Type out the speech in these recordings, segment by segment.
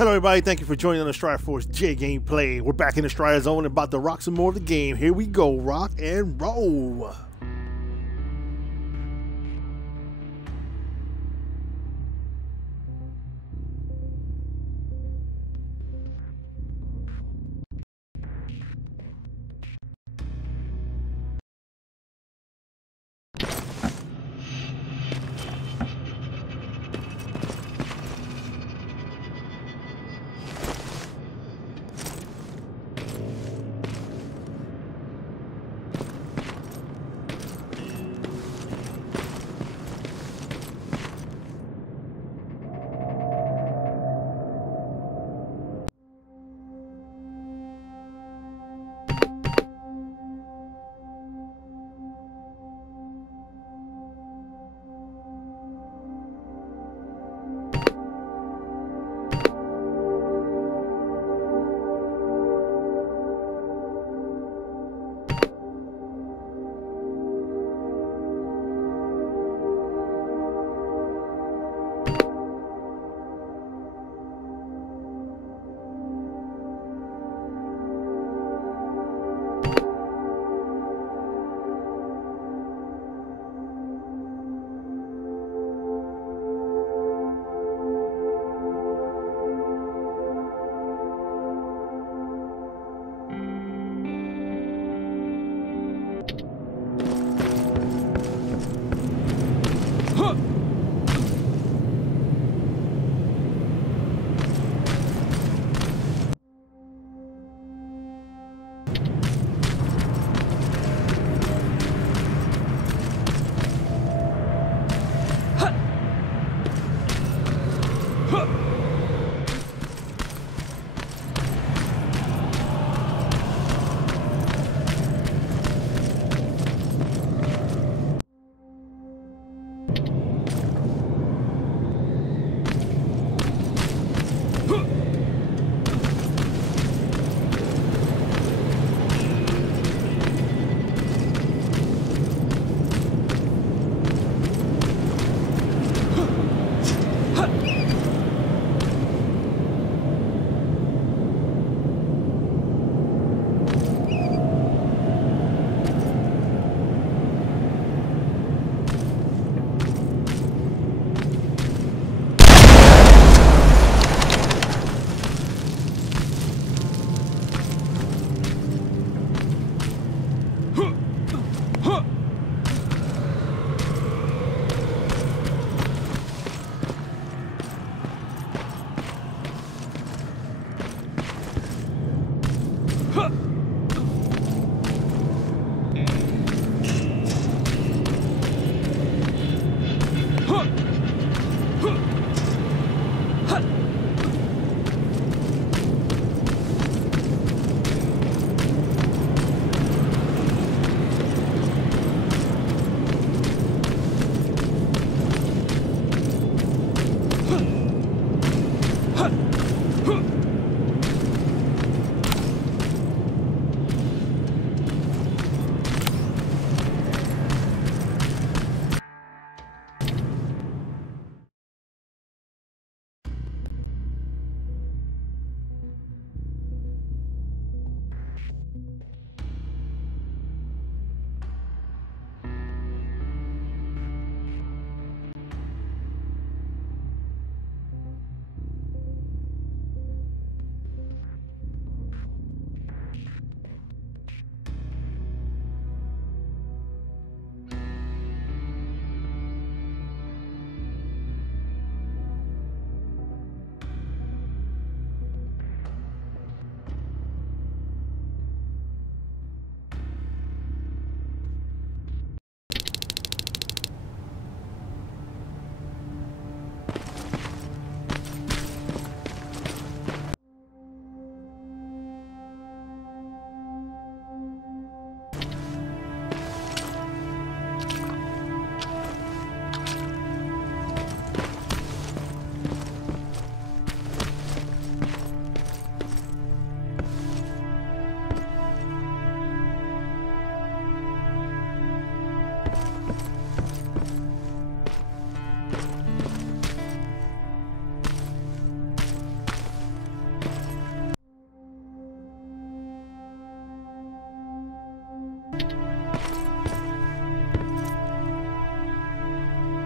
Hello everybody, thank you for joining on the Strider Force J gameplay. We're back in the Strider Zone and about to rock some more of the game. Here we go, rock and roll.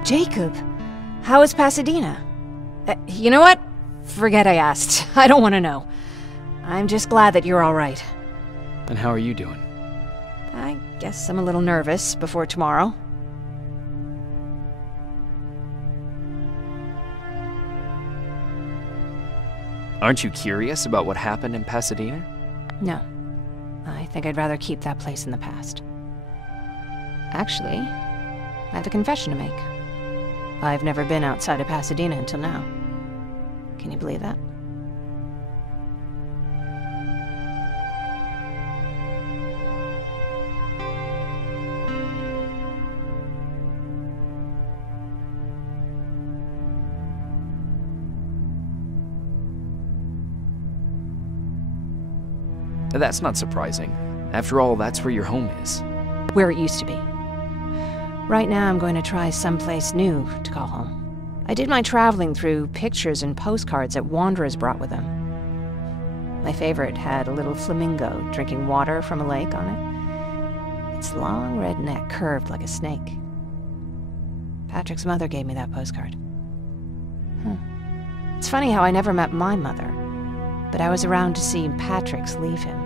Jacob, how is Pasadena? You know what? Forget I asked. I don't want to know. I'm just glad that you're all right. And how are you doing? I guess I'm a little nervous before tomorrow. Aren't you curious about what happened in Pasadena? No. I think I'd rather keep that place in the past. Actually, I have a confession to make. I've never been outside of Pasadena until now. Can you believe that? That's not surprising. After all, that's where your home is. Where it used to be. Right now, I'm going to try someplace new to call home. I did my traveling through pictures and postcards that wanderers brought with them. My favorite had a little flamingo drinking water from a lake on it. Its long red neck curved like a snake. Patrick's mother gave me that postcard. It's funny how I never met my mother, but I was around to see Patrick's leave him.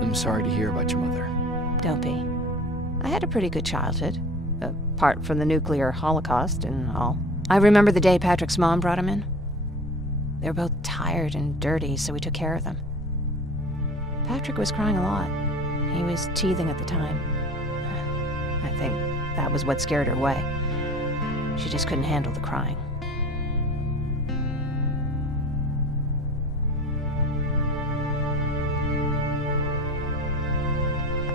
I'm sorry to hear about your mother. Don't be. I had a pretty good childhood, apart from the nuclear holocaust and all. I remember the day Patrick's mom brought him in. They were both tired and dirty, so we took care of them. Patrick was crying a lot. He was teething at the time. I think that was what scared her away. She just couldn't handle the crying.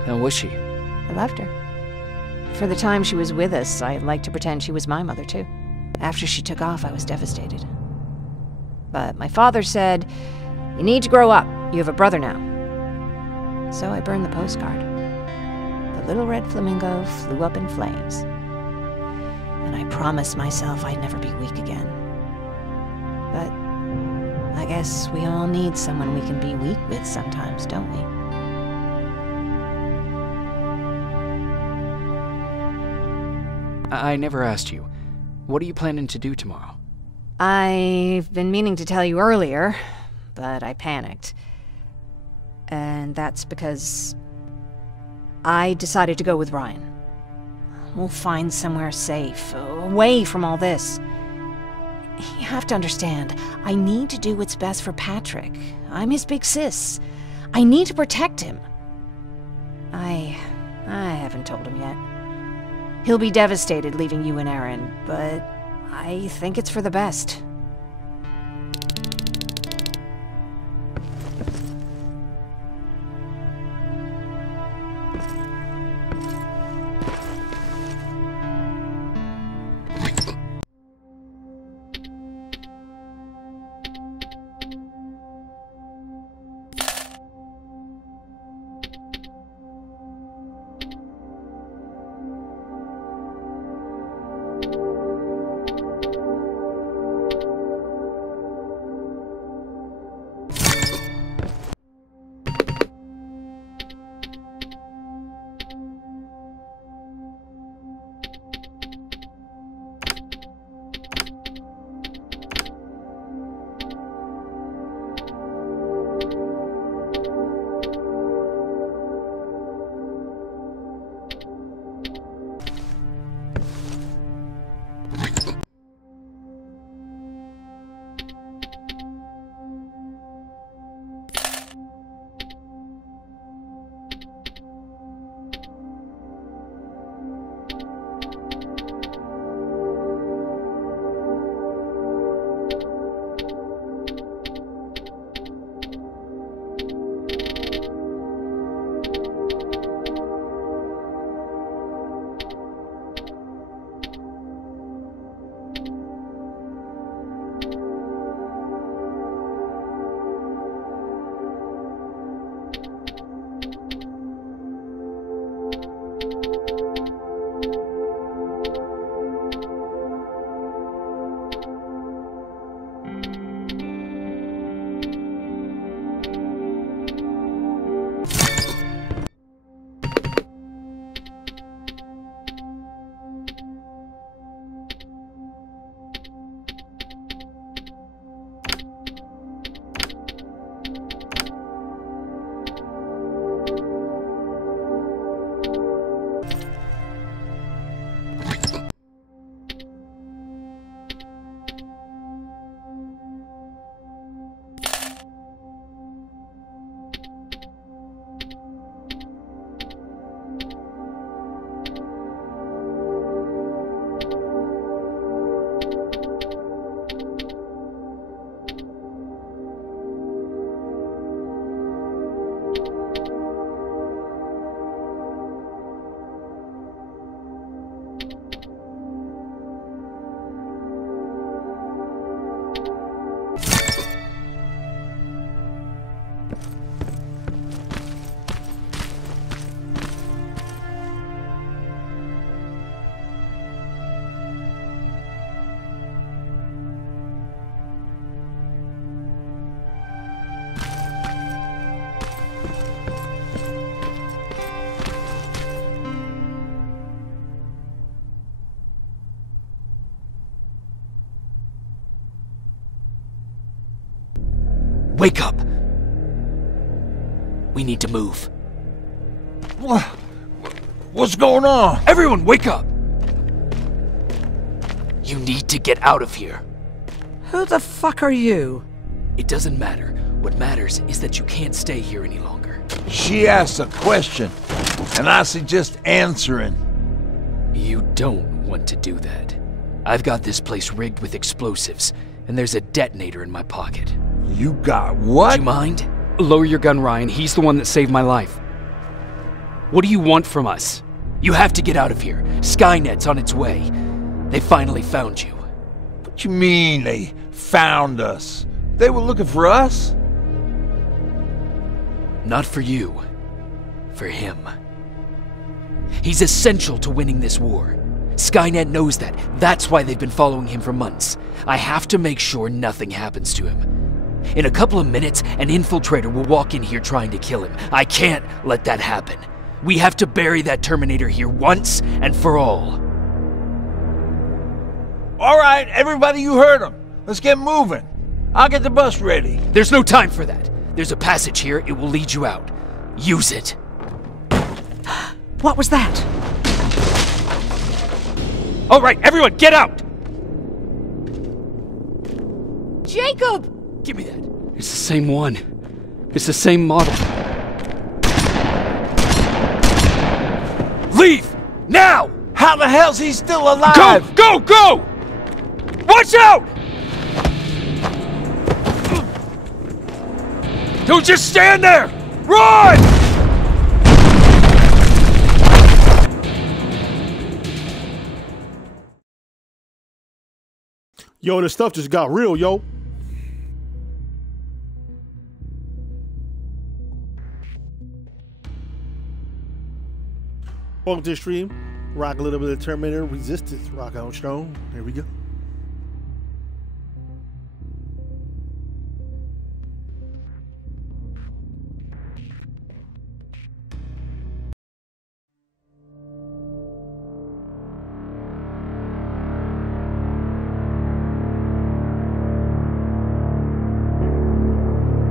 How was she? I loved her. For the time she was with us, I liked to pretend she was my mother, too. After she took off, I was devastated. But my father said, "You need to grow up. You have a brother now." So I burned the postcard. The little red flamingo flew up in flames. And I promised myself I'd never be weak again. But I guess we all need someone we can be weak with sometimes, don't we? I never asked you. What are you planning to do tomorrow? I've been meaning to tell you earlier, but I panicked. And that's because I decided to go with Ryan. We'll find somewhere safe, away from all this. You have to understand, I need to do what's best for Patrick. I'm his big sis. I need to protect him. I haven't told him yet. He'll be devastated leaving you and Aaron, but I think it's for the best. wake up! We need to move. What's going on? Everyone, wake up! You need to get out of here. Who the fuck are you? It doesn't matter. What matters is that you can't stay here any longer. She asked a question, and I suggest answering. You don't want to do that. I've got this place rigged with explosives, and there's a detonator in my pocket. You got what? Do you mind? Lower your gun, Ryan. He's the one that saved my life. What do you want from us? You have to get out of here. Skynet's on its way. They finally found you. What you mean they found us? They were looking for us? Not for you. For him. He's essential to winning this war. Skynet knows that. That's why they've been following him for months. I have to make sure nothing happens to him. In a couple of minutes, an infiltrator will walk in here trying to kill him. I can't let that happen. We have to bury that Terminator here once and for all. All right, everybody, you heard him. Let's get moving. I'll get the bus ready. There's no time for that. There's a passage here. It will lead you out. Use it. What was that? All right, everyone, get out! Jacob! Give me that. It's the same one. It's the same model. Leave! Now! How the hell's he still alive? Go! Go! Go! Watch out! Don't just stand there! Run! Yo, this stuff just got real, yo. Welcome to the stream. Rock a little bit of Terminator Resistance. Rock on strong. Here we go.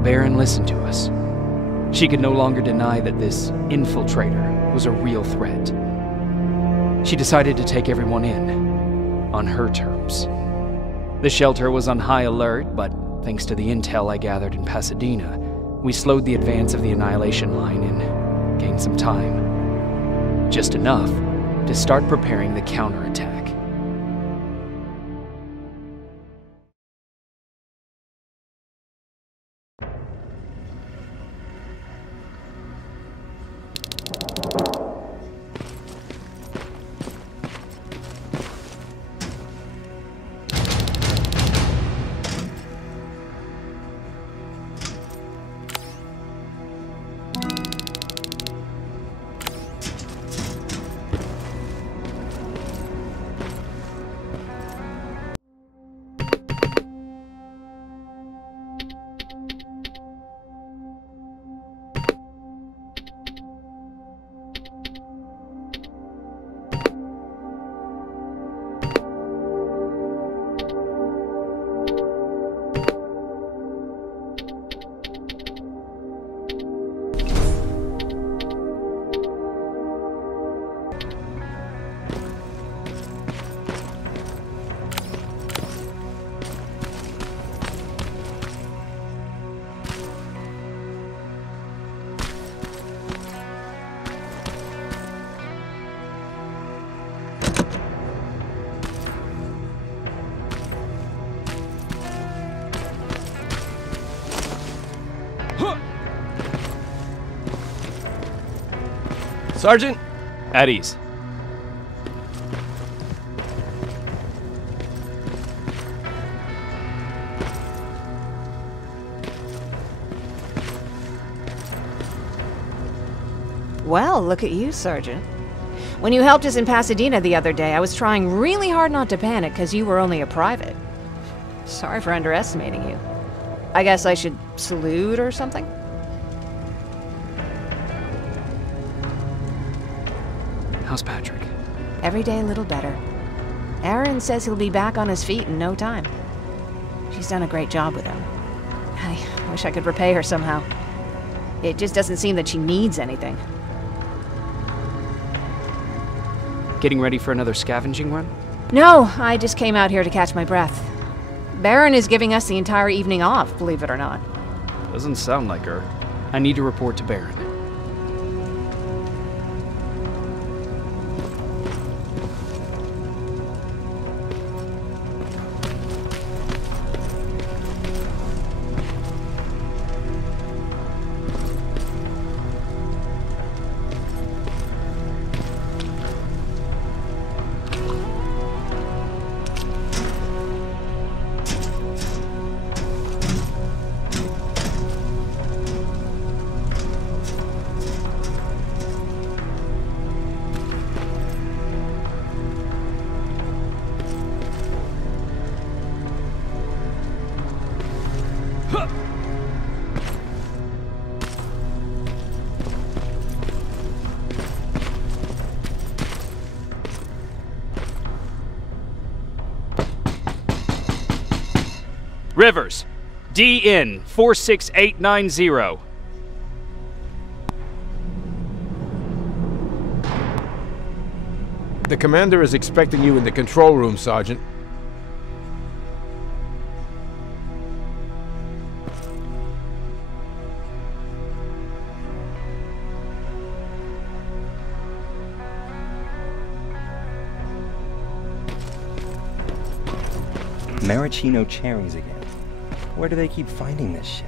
Baron listened to us. She could no longer deny that this infiltrator was a real threat. She decided to take everyone in, on her terms. The shelter was on high alert, but thanks to the intel I gathered in Pasadena, we slowed the advance of the Annihilation Line and gained some time. Just enough to start preparing the counterattack. Sergeant? At ease. Well, look at you, Sergeant. When you helped us in Pasadena the other day, I was trying really hard not to panic because you were only a private. Sorry for underestimating you. I guess I should salute or something? How's Patrick? Every day a little better. Aaron says he'll be back on his feet in no time. She's done a great job with him. Wish I could repay her somehow. It just doesn't seem that she needs anything. Getting ready for another scavenging run? No, I just came out here to catch my breath. Baron is giving us the entire evening off, believe it or not. Doesn't sound like her. I need to report to Baron. Rivers, DN 46890. The commander is expecting you in the control room, Sergeant. Maraschino cherries again. Where do they keep finding this shit?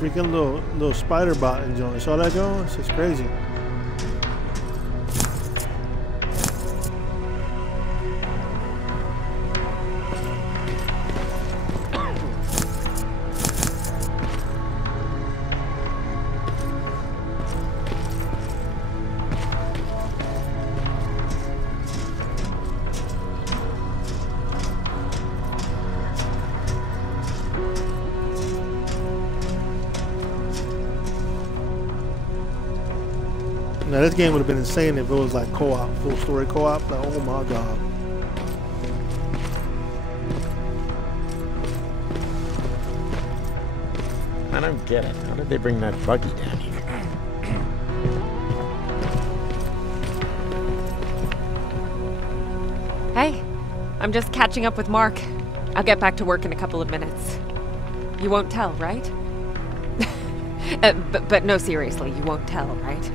Freaking little spider bot in joint. Saw that going? It's just crazy. Now this game would have been insane if it was like co-op, full story co-op. Like, oh my god. I don't get it. How did they bring that buggy down here? Hey, I'm just catching up with Mark. I'll get back to work in a couple of minutes. You won't tell, right? But no, seriously, you won't tell, right?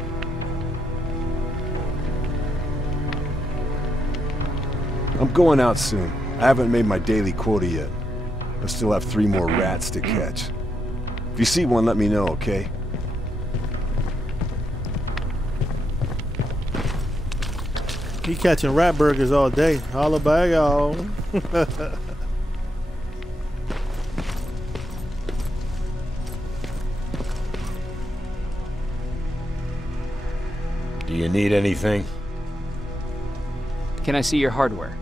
I'm going out soon. I haven't made my daily quota yet. I still have 3 more rats to catch. If you see one, let me know, okay? He catching rat burgers all day. Holla back, y'all. Do you need anything? Can I see your hardware?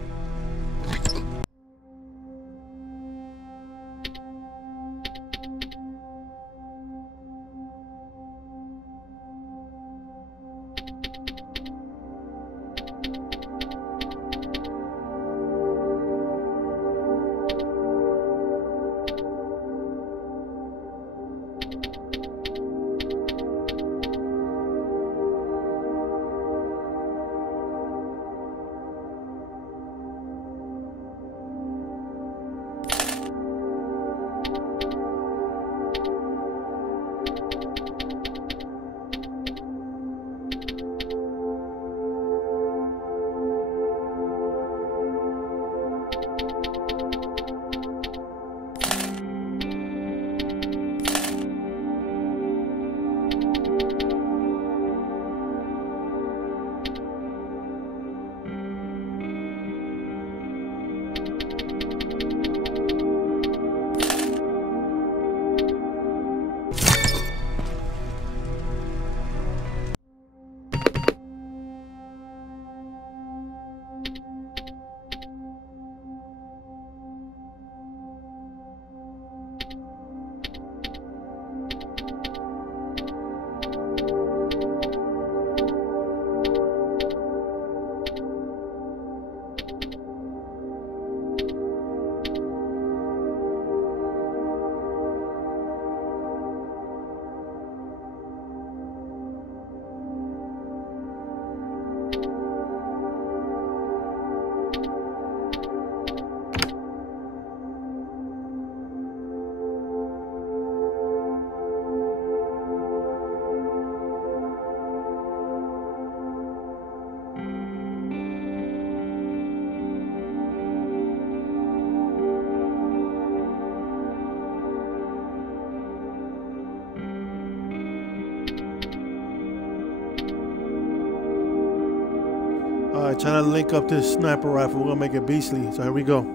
Alright, trying to link up this sniper rifle. We're gonna make it beastly. So here we go.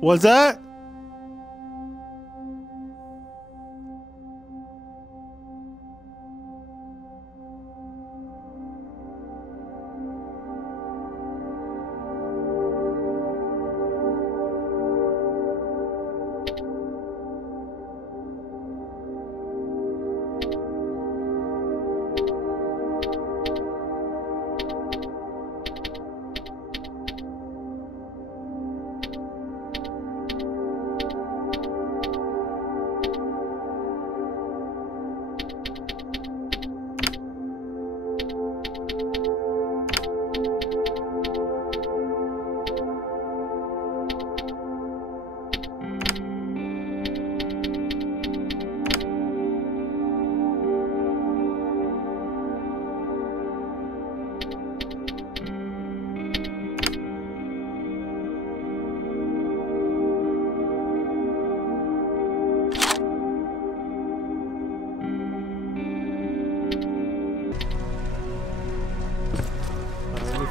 What's that?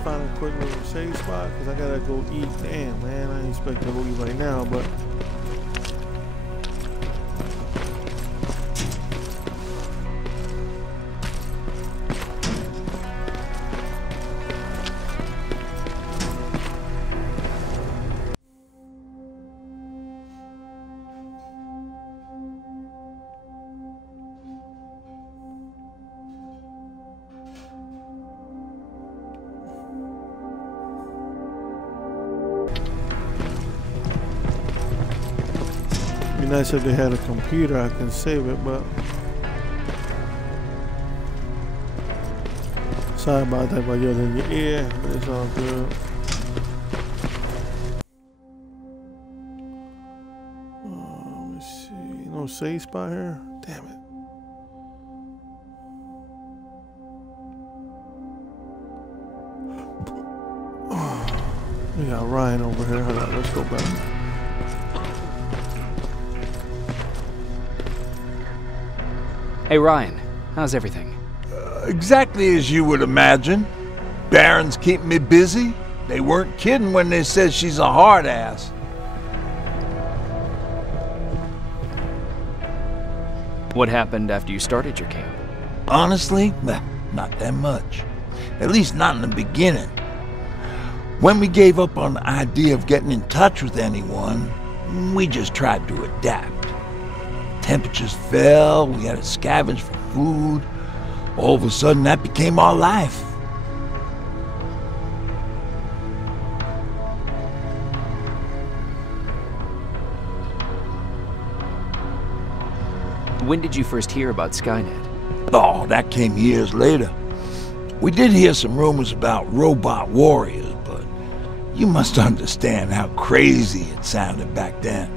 Find a quick little safe spot because I gotta go eat. Damn, man, I ain't expect to go eat right now, but it'd be nice if they had a computer I can save it, but sorry about that by yelling in your ear, but it's all good. Let me see, no save spot here? Damn it. We got Ryan over here. Hold on, let's go back. Hey Ryan, how's everything? Exactly as you would imagine. Baron's keeping me busy. They weren't kidding when they said she's a hard ass. What happened after you started your camp? Honestly, not that much. At least not in the beginning. When we gave up on the idea of getting in touch with anyone, we just tried to adapt. Temperatures fell, we had to scavenge for food. All of a sudden, that became our life. When did you first hear about Skynet? Oh, that came years later. We did hear some rumors about robot warriors, but you must understand how crazy it sounded back then.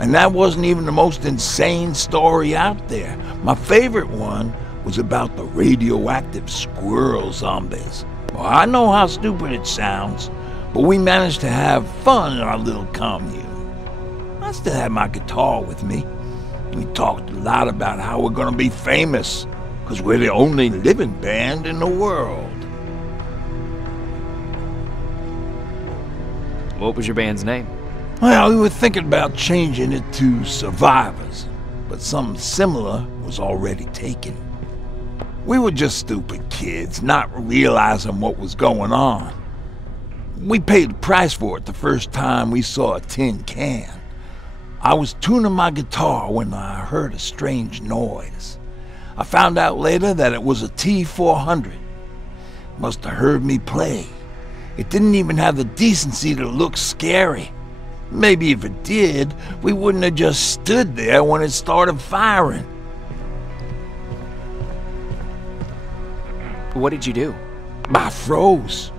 And that wasn't even the most insane story out there. My favorite one was about the radioactive squirrel zombies. Well, I know how stupid it sounds, but we managed to have fun in our little commune. I still had my guitar with me. We talked a lot about how we're gonna be famous, because we're the only living band in the world. What was your band's name? Well, we were thinking about changing it to Survivors, but something similar was already taken. We were just stupid kids, not realizing what was going on. We paid the price for it the first time we saw a tin can. I was tuning my guitar when I heard a strange noise. I found out later that it was a T-400. Must have heard me play. It didn't even have the decency to look scary. Maybe if it did, we wouldn't have just stood there when it started firing. What did you do? I froze.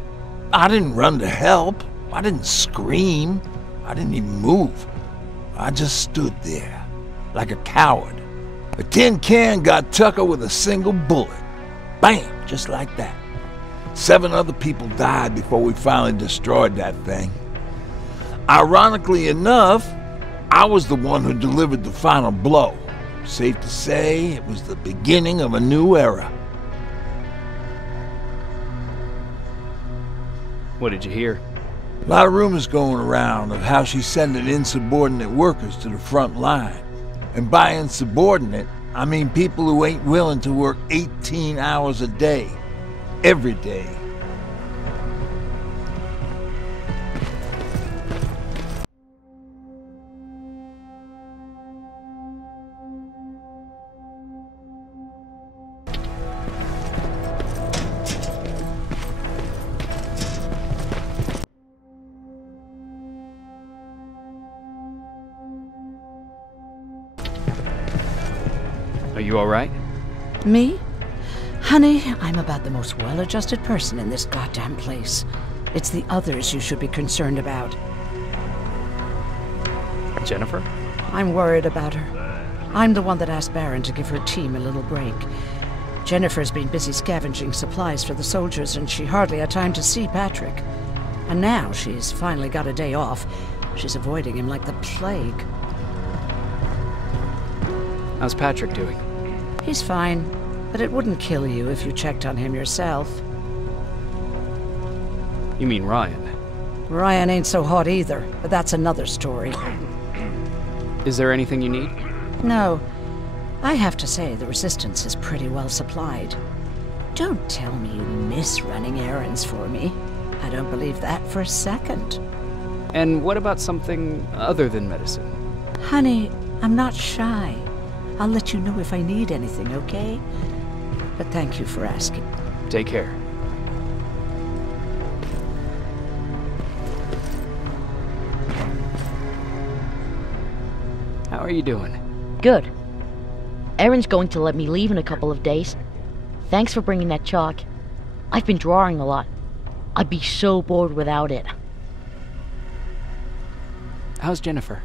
I didn't run to help. I didn't scream. I didn't even move. I just stood there, like a coward. A tin can got Tucker with a single bullet. Bam! Just like that. 7 other people died before we finally destroyed that thing. Ironically enough, I was the one who delivered the final blow. Safe to say, it was the beginning of a new era. What did you hear? A lot of rumors going around of how she's sending insubordinate workers to the front line. And by insubordinate, I mean people who ain't willing to work 18 hours a day, every day. Are you all right? Me? Honey, I'm about the most well-adjusted person in this goddamn place. It's the others you should be concerned about. Jennifer? I'm worried about her. I'm the one that asked Baron to give her team a little break. Jennifer's been busy scavenging supplies for the soldiers, and she hardly had time to see Patrick. And now she's finally got a day off. She's avoiding him like the plague. How's Patrick doing? He's fine, but it wouldn't kill you if you checked on him yourself. You mean Ryan? Ryan ain't so hot either, but that's another story. Is there anything you need? No. I have to say the Resistance is pretty well supplied. Don't tell me you miss running errands for me. I don't believe that for a second. And what about something other than medicine? Honey, I'm not shy. I'll let you know if I need anything, okay? But thank you for asking. Take care. How are you doing? Good. Erin's going to let me leave in a couple of days. Thanks for bringing that chalk. I've been drawing a lot. I'd be so bored without it. How's Jennifer?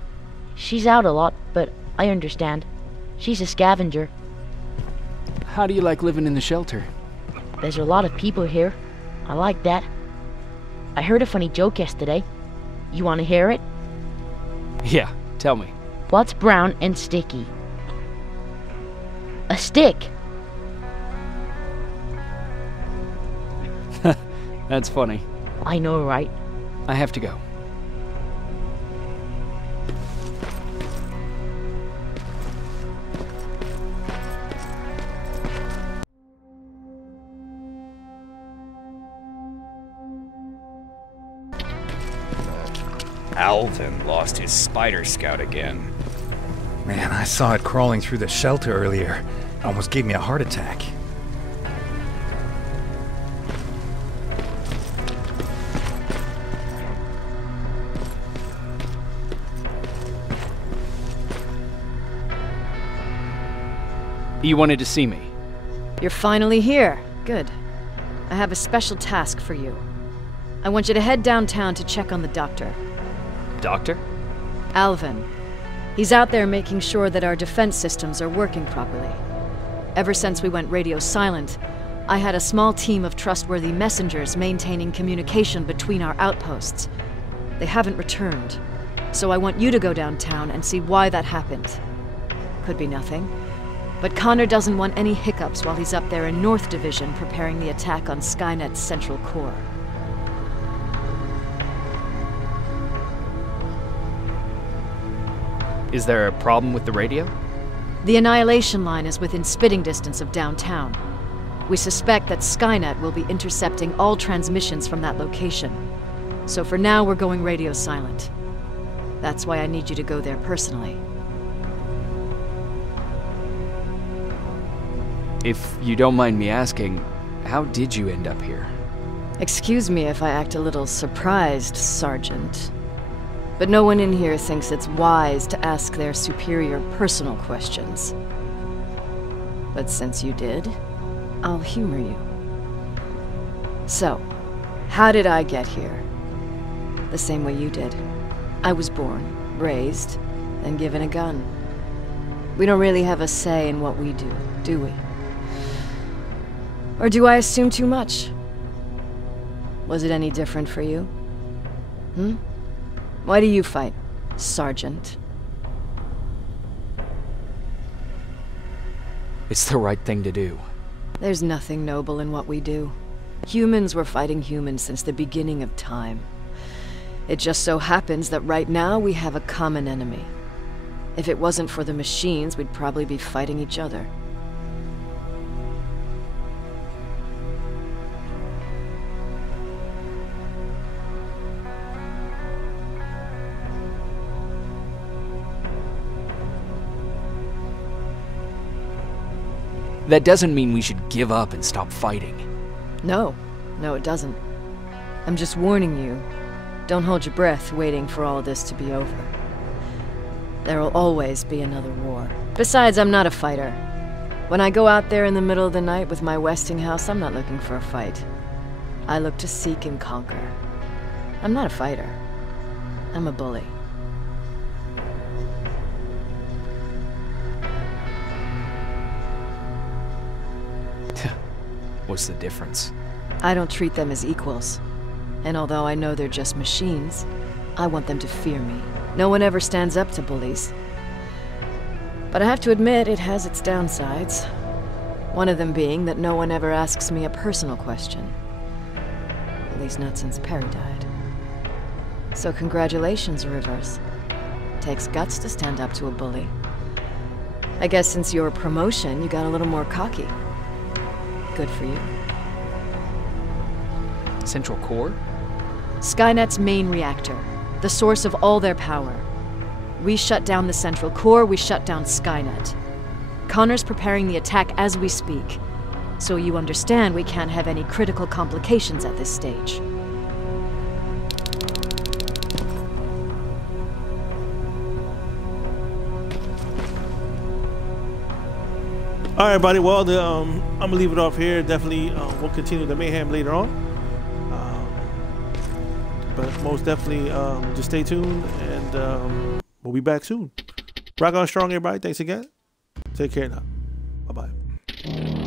She's out a lot, but I understand. She's a scavenger. How do you like living in the shelter? There's a lot of people here. I like that. I heard a funny joke yesterday. You want to hear it? Yeah, tell me. What's brown and sticky? A stick. That's funny. I know, right? I have to go. Alvin lost his spider scout again. Man, I saw it crawling through the shelter earlier. Almost gave me a heart attack. You wanted to see me? You're finally here. Good. I have a special task for you. I want you to head downtown to check on the doctor. Doctor? Alvin. He's out there making sure that our defense systems are working properly. Ever since we went radio silent, I had a small team of trustworthy messengers maintaining communication between our outposts. They haven't returned, so I want you to go downtown and see why that happened. Could be nothing. But Connor doesn't want any hiccups while he's up there in North Division preparing the attack on Skynet's central core. Is there a problem with the radio? The Annihilation line is within spitting distance of downtown. We suspect that Skynet will be intercepting all transmissions from that location. So for now, we're going radio silent. That's why I need you to go there personally. If you don't mind me asking, how did you end up here? Excuse me if I act a little surprised, Sergeant. But no one in here thinks it's wise to ask their superior personal questions. But since you did, I'll humor you. So, how did I get here? The same way you did. I was born, raised, and given a gun. We don't really have a say in what we do we? Or do I assume too much? Was it any different for you? Why do you fight, Sergeant? It's the right thing to do. There's nothing noble in what we do. Humans were fighting humans since the beginning of time. It just so happens that right now we have a common enemy. If it wasn't for the machines, we'd probably be fighting each other. That doesn't mean we should give up and stop fighting. No, it doesn't. I'm just warning you. Don't hold your breath waiting for all this to be over. There will always be another war. Besides, I'm not a fighter. When I go out there in the middle of the night with my Westinghouse, I'm not looking for a fight. I look to seek and conquer. I'm not a fighter. I'm a bully. What's the difference? I don't treat them as equals. And although I know they're just machines, I want them to fear me. No one ever stands up to bullies. But I have to admit, it has its downsides. One of them being that no one ever asks me a personal question. At least not since Perry died. So congratulations, Rivers. Takes guts to stand up to a bully. I guess since your promotion, you got a little more cocky. Good for you. Central Core? Skynet's main reactor. The source of all their power. We shut down the Central Core, we shut down Skynet. Connor's preparing the attack as we speak. So you understand we can't have any critical complications at this stage. All right, buddy. Well, I'm gonna leave it off here. Definitely, we'll continue the mayhem later on. But most definitely, just stay tuned, and we'll be back soon. Rock on strong, everybody. Thanks again. Take care now. Bye bye.